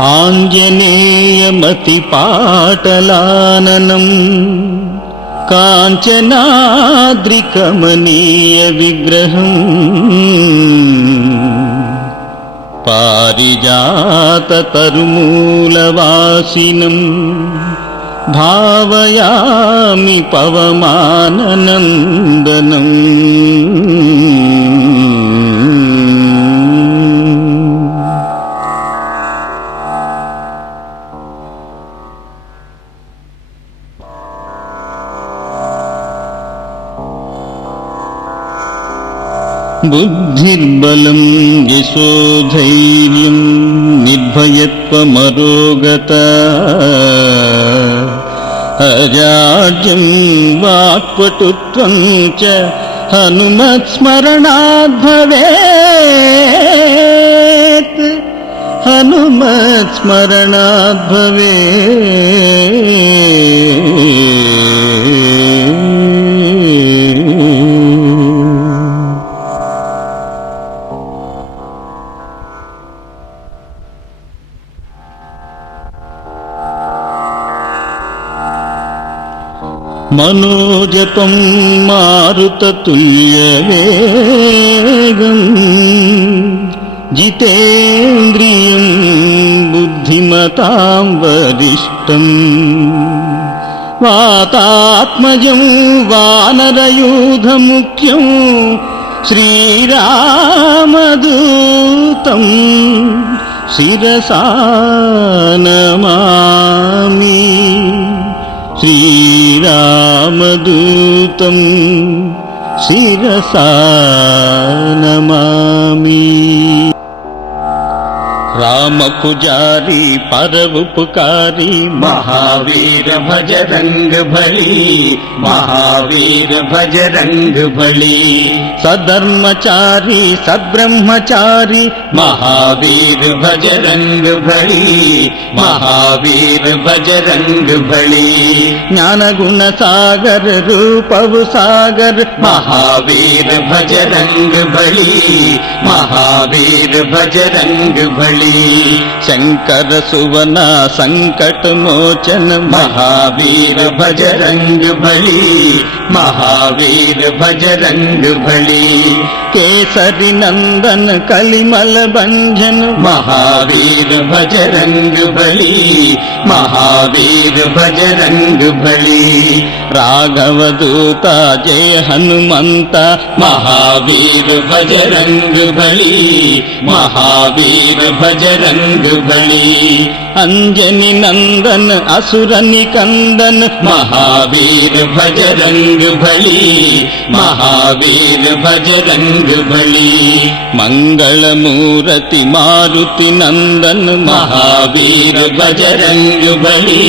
ఆంజనేయమతి పాటలాననం కాంచనాద్రికమనీయ విగ్రహం పారిజాతరుమూలవాసినం భావయామి పవమాననందనం బుద్ధిర్బలం యశోధైర్యం నిర్భయత్వమరోగత అజాడ్యం వాక్పటుత్వం చ హనుమత్స్మరణాద్భవేత్ భవేత్ మనోజపం మారుతతుల్యవేగం జితేంద్రియం బుద్ధిమతాం వరిష్టం వాతాత్మజం వానరయూధముఖ్యం శ్రీరామదూతం శిరసా శ్రీరామదూతం శిరసా నమామి. రామపుజారి పరవుపుకారి మహావీర భజరంగ బలి మహావీర భజరంగ బలి. సధర్మచారి సబ్రహ్మచారి మహావీర భజరంగ బలి మహావీర భజరంగ బలి. జ్ఞానగుణ సాగర్ రూపవు సాగర్ మహావీర భజరంగ బలి మహావీర భజరంగ బలి. శంకర సువన సంకట మోచన మహావీర భజరంగ్ బలి మహావీర భజరంగ్ బలి. కేసరి నందన కలిమల బంధన మహావీర భజరంగ్ బలి మహావీర భజరంగ్ బలి. రాఘవ దూత జయ హనుమంత మహావీర భజరంగ్ బలి మహావీర భజ ज अञ्जनि नन्दन असुरनि कन्दन। महावीर भजरङ्गबली महावीर भजरङ्गबली मङ्गलमूरति मारुति नन्दन। महावीर भजरङ्गबली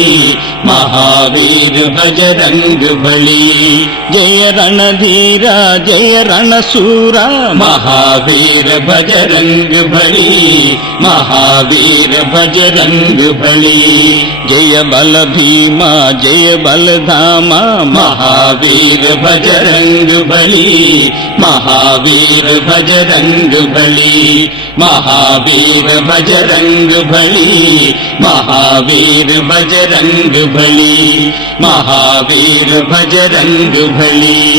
महावीर भजरङ्गबली जय बली जय जयरणसूरा महावीर भजरङ्गबली महा महावीर बजरंग बली जय बल भीमा जय बल धामा महावीर बजरंग बली महावीर बजरंग बली महावीर बजरंग बली महावीर बजरंग बली महावीर बजरंग बली